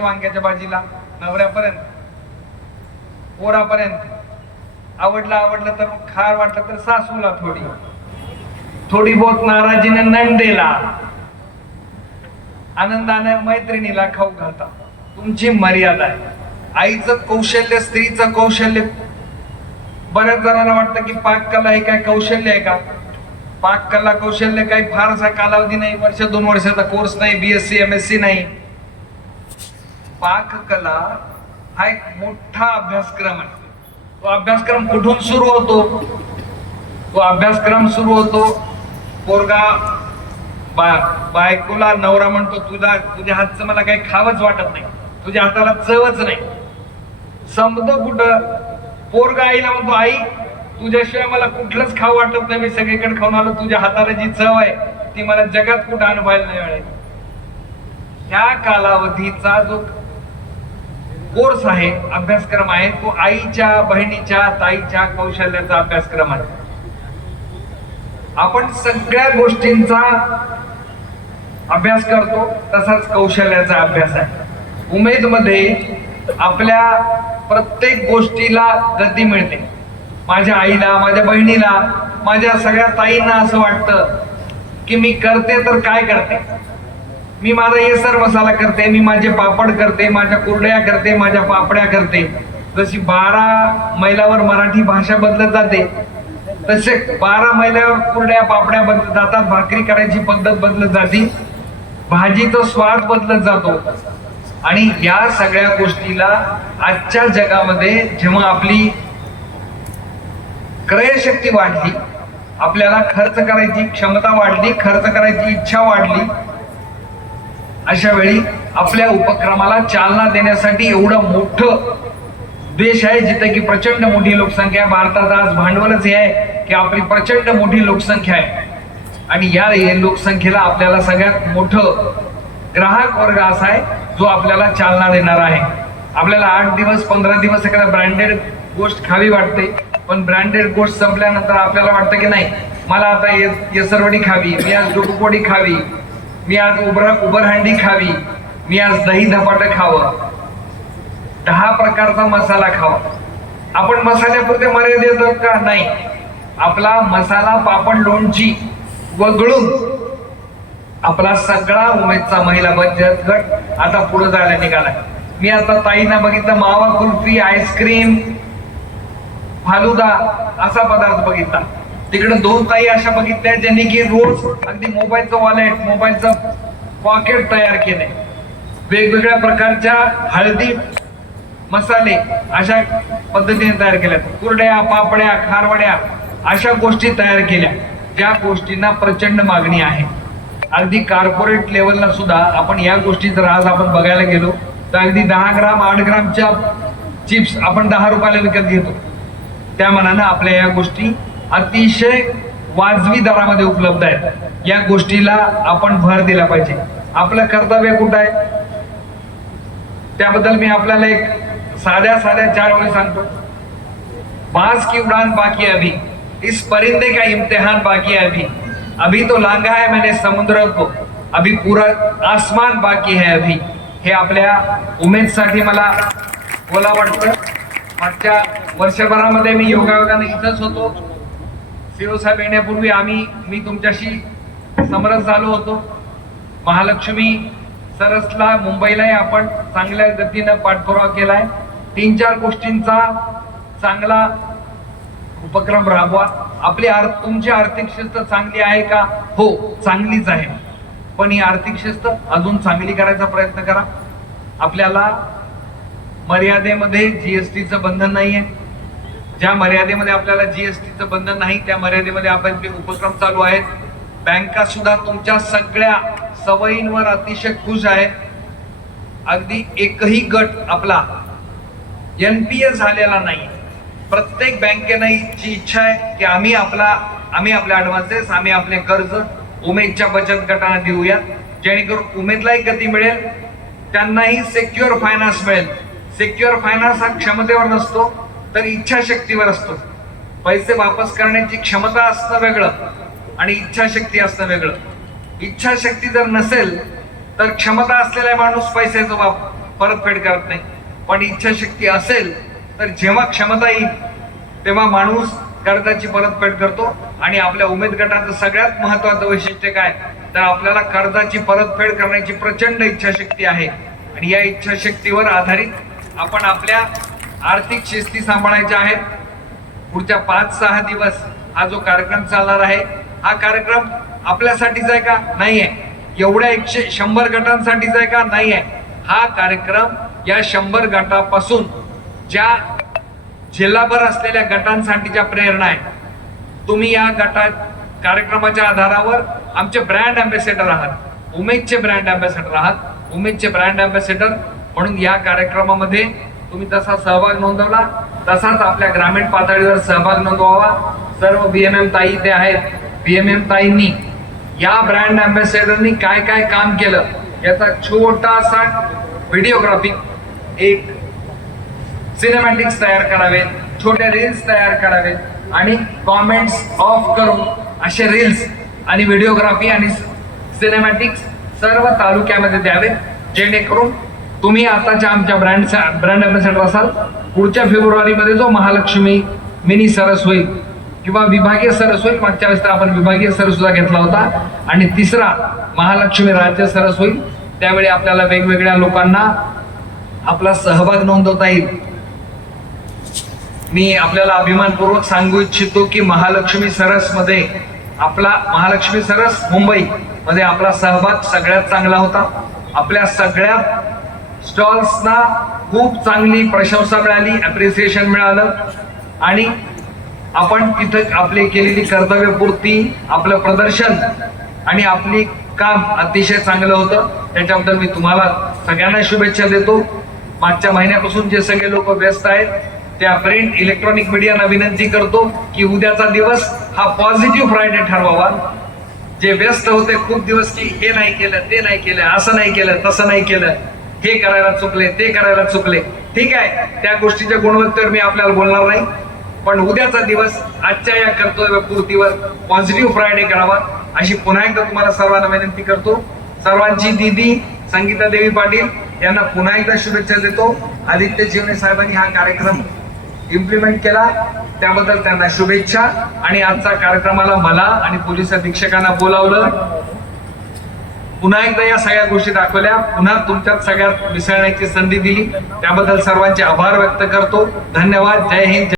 वांग्याच्या भाजीला नवऱ्यापर्यंत पोरापर्यंत. आवडलं आवडलं तर खार वाटलं तर सासूला थोडी. थोडी बहुत नाराजीने नंदेला. आनंदाने मैत्रिणीला खाऊ घालता. तुमची मर्यादा आहे. आईचं कौशल्य स्त्रीचं कौशल्य. बऱ्याच जणांना वाटतं की पाककला हे काय कौशल्य आहे का? पाककला कौशल्य काही फारसा कालावधी नाही. वर्ष दोन वर्षाचा कोर्स नाही. बीएससी एम एस सी नाही. पाककला हा एक मोठा अभ्यासक्रम आहे. तो अभ्यासक्रम कुठून सुरू होतो? तो अभ्यासक्रम सुरू होतो पोरगा बा बायकोला नवरा म्हणतो तुझा तुझ्या हातचं मला काही खावंच वाटत नाही. तुझ्या हाताला चवच नाही. संपतो कुठं? पोरगा आईला म्हणतो आई तुझ्याशिवाय मला कुठलंच खाऊ वाटत नाही. मी सगळीकडे खाऊन आलो. तुझ्या हाताला जी चव आहे ती मला जगात कुठं अनुभवायला नाही मिळेल ह्या कालावधीचा जो कोर्स आहे अभ्यासक्रम आहे. तो आईच्या बहिणीच्या ताईच्या कौशल्याचा अभ्यासक्रम आहे. आपण सगळ्या गोष्टींचा अभ्यास करतो तसाच कौशल्याचा अभ्यास आहे. उमेदमध्ये आपल्या प्रत्येक गोष्टीला गती मिळते. माझ्या आईला माझ्या बहिणीला माझ्या सगळ्या ताईंना असं वाटतं की मी करते तर काय करते? मी माझा येसर मसाला करते मी माझे पापड करते माझ्या कुरड्या करते माझ्या पापड्या करते. जशी बारा मैलावर मराठी भाषा बदलत जाते तसे बारा मैलावर कुरड्या पापड्या बदलत जातात भाकरी करायची पद्धत बदलत जाते भाजीचा स्वाद बदलत जातो. आणि या सगळ्या गोष्टीला आजच्या जगामध्ये जेव्हा आपली क्रयशक्ती वाढली आपल्याला खर्च करायची क्षमता वाढली खर्च करायची इच्छा वाढली अशा वेळी आपल्या उपक्रमाला चालना देण्यासाठी एवढं मोठं देश आहे जिथे की प्रचंड मोठी लोकसंख्या आहे. भारतात आज भांडवलच हे आहे की आपली प्रचंड मोठी लोकसंख्या आहे. आणि या लोकसंख्येला आपल्याला सगळ्यात मोठं ग्राहक वर्ग असा आहे जो आपल्याला चालना देणार आहे. आपल्याला आठ दिवस पंधरा दिवस एखादा ब्रँडेड गोष्ट खावी वाटते पण ब्रँडेड गोष्ट संपल्यानंतर आपल्याला वाटतं की नाही मला आता ये- येसरवडी खावी मी आज डुबुकोडी खावी मी आज उबर उबर उबरहंडी खावी. मी आज दही धपाटं खावं. दहा प्रकारचा मसाला खावा. आपण मसाल्यापुरते मर्यादित आहोत का? नाही. आपला मसाला पापड लोणची वगळून आपला सगळा उमेदचा महिला बचत गट आता पुढे जायला निघाला. मी आता ताईंना बघितलं मावा कुल्फी आईस्क्रीम फालुदा असा पदार्थ बघितला. तिकडे दोन ताई अशा बघितल्या ज्यांनी की रोज अगदी मोबाईलचं वॉलेट मोबाईलचं पॉकेट तयार केले वेगवेगळ्या प्रकारच्या हळदी मसाले अशा पद्धतीने तयार केल्या कुरड्या पापड्या खारवड्या अशा गोष्टी तयार केल्या. ज्या गोष्टींना प्रचंड मागणी आहे. अगदी कॉर्पोरेट लेवलला सुद्धा आपण या गोष्टी जर आज आपण बघायला गेलो तर अगदी दहा ग्राम आठ ग्रामच्या चिप्स आपण दहा रुपयाला विकत घेतो. त्या मनानं आपल्या या गोष्टी अतिशय वाजवी दरामध्ये उपलब्ध आहेत. या गोष्टीला आपण भर दिला पाहिजे. आपलं कर्तव्य कुठं आहे? त्याबद्दल मी आपल्याला एक साध्या साध्या चार वेळी सांगतो. बाज की उड़ान बाकी अभी. इस परिंदे का इम्तिहान बाकी अभी. अभी तो लांगा है मैंने समुद्र को. अभी पूरा आसमान बाकी है अभी. हे आपल्या उमेदसाठी मला बोला वाटतं. मागच्या वर्षभरामध्ये मी योगायोगाने इथंच होतो. सीओ साहेब येण्यापूर्वी आम्ही मी तुमच्याशी समरस झालो होतो. महालक्ष्मी सरसला मुंबईलाही आपण चांगल्या गतीनं पाठपुरावा केलाय. तीन चार गोष्टींचा चांगला उपक्रम राबवा. आपली आर तुमची आर्थिक शिस्त चांगली आहे का? हो चांगलीच आहे. पण ही आर्थिक शिस्त अजून चांगली करायचा प्रयत्न करा. आपल्याला मर्यादेमध्ये जीएसटीचं बंधन नाही आहे ज्या मर्यादेमध्ये आपल्याला जीएसटीचं बंधन नाही त्या मर्यादेमध्ये आपले उपक्रम चालू आहेत बँका सुद्धा तुमच्या सगळ्या सवयींवर अतिशय खुश आहेत. अगदी एकही गट आपला एनपीए झालेला नाही. प्रत्येक बँकेनं ची इच्छा आहे की आम्ही आपला आम्ही आपले ॲडव्हान्सेस आम्ही आपले कर्ज उमेदच्या बचत गटांना देऊया. जेणेकरून उमेदलाही गती मिळेल त्यांनाही सेक्युअर फायनान्स मिळेल. सेक्युअर फायनान्स हा क्षमतेवर नसतो. तर इच्छाशक्तीवर असतो. पैसे वापस करण्याची क्षमता असणं वेगळं आणि इच्छाशक्ती असणं वेगळं. इच्छाशक्ती जर नसेल तर क्षमता असलेला माणूस पैशाचा वाप परतफेड करत नाही. पण इच्छाशक्ती असेल तर जेव्हा क्षमता येईल तेव्हा माणूस कर्जाची परतफेड करतो आणि आपल्या उमेद गटाचं सगळ्यात महत्वाचं वैशिष्ट्य काय? तर आपल्याला कर्जाची परतफेड करण्याची प्रचंड इच्छाशक्ती आहे. आणि या इच्छाशक्तीवर आधारित आपण आपल्या आर्थिक शिस्ती सांभाळायच्या आहेत. पुढच्या पाच सहा दिवस हा जो कार्यक्रम चालणार आहे हा कार्यक्रम आपल्यासाठीच आहे का? नाही आहे एवढ्या एकशे शंभर गटांसाठीच आहे का? नाही आहे हा कार्यक्रम या शंभर गटापासून ज्या जिल्हाभर असलेल्या गटांसाठीच्या प्रेरणा आहे. तुम्ही या गटात कार्यक्रमाच्या आधारावर आमचे ब्रँड अँबॅसेडर आहात. उमेदचे ब्रँड अँबॅसेडर आहात. उमेदचे ब्रँड अँबॅसेडर म्हणून या कार्यक्रमामध्ये तुम्ही तसा सहभाग नोंदवला तसाच आपल्या ग्रामीण पातळीवर सहभाग नोंदवावा. सर्व बी एम एम ताई ते आहेत. बी एम एम ताईंनी या ब्रँड अँबॅसेडरनी काय काय काम केलं याचा छोटासा व्हिडिओग्राफी एक सिनेमॅटिक्स तयार करावेत छोटे रील्स तयार करावेत आणि कॉमेंट्स ऑफ करून असे रील्स आणि व्हिडिओग्राफी आणि सिनेमॅटिक्स सर्व तालुक्यामध्ये द्यावेत जेणेकरून तुम्ही आताच्या आमच्या ब्रँडचा ब्रँड अम्बॅसेडर असाल पुढच्या फेब्रुवारीमध्ये जो महालक्ष्मी मिनी सरस होईल किंवा विभागीय सरस होईल मागच्या वेळेस तर आपण विभागीय सरस सुद्धा घेतला होता आणि तिसरा महालक्ष्मी राज्य सरस होईल त्यावेळी आपल्याला वेगवेगळ्या लोकांना आपला सहभाग नोंदवता येईल. मी आपल्याला अभिमानपूर्वक सांगू इच्छितो की महालक्ष्मी सरसमध्ये आपला महालक्ष्मी सरस मुंबई मध्ये आपला सहभाग सगळ्यात चांगला होता. आपल्या सगळ्या स्टॉल्सना खूप चांगली प्रशंसा मिळाली अप्रिसिएशन मिळालं. आणि आपण तिथं आपली केलेली कर्तव्यपूर्ती आपलं प्रदर्शन आणि आपली काम अतिशय चांगलं होतं. त्याच्याबद्दल मी तुम्हाला सगळ्यांना शुभेच्छा देतो. मागच्या महिन्यापासून जे सगळे लोक व्यस्त आहेत त्या प्रिंट इलेक्ट्रॉनिक मीडियाना विनंती करतो की उद्याचा दिवस हा पॉझिटिव्ह फ्रायडे ठरवावा. जे व्यस्त होते खूप दिवस की हे नाही केलं ते नाही केलं असं नाही केलं तसं नाही केलं. हे करायला चुकले ते करायला चुकले. ठीक आहे? त्या गोष्टीच्या गुणवत्तेवर मी आपल्याला बोलणार नाही. पण उद्याचा दिवस आजच्या या कर्तव्य पूर्तीवर पॉझिटिव्ह फ्रायडे करावा अशी पुन्हा एकदा तुम्हाला सर्वांना विनंती करतो. सर्वांची दिदी संगीता देवी पाटील यांना पुन्हा एकदा शुभेच्छा देतो. आदित्य जीवने साहेबांनी हा कार्यक्रम इम्प्लिमेंट केला. त्याबद्दल त्यांना शुभेच्छा. आणि आजचा कार्यक्रमाला मला आणि पोलीस अधीक्षकांना बोलावलं. पुन्हा एकदा या सगळ्या गोष्टी दाखवल्या. पुन्हा तुमच्यात सगळ्यात मिसळण्याची संधी दिली. त्याबद्दल सर्वांचे आभार व्यक्त करतो. धन्यवाद. जय हिंद.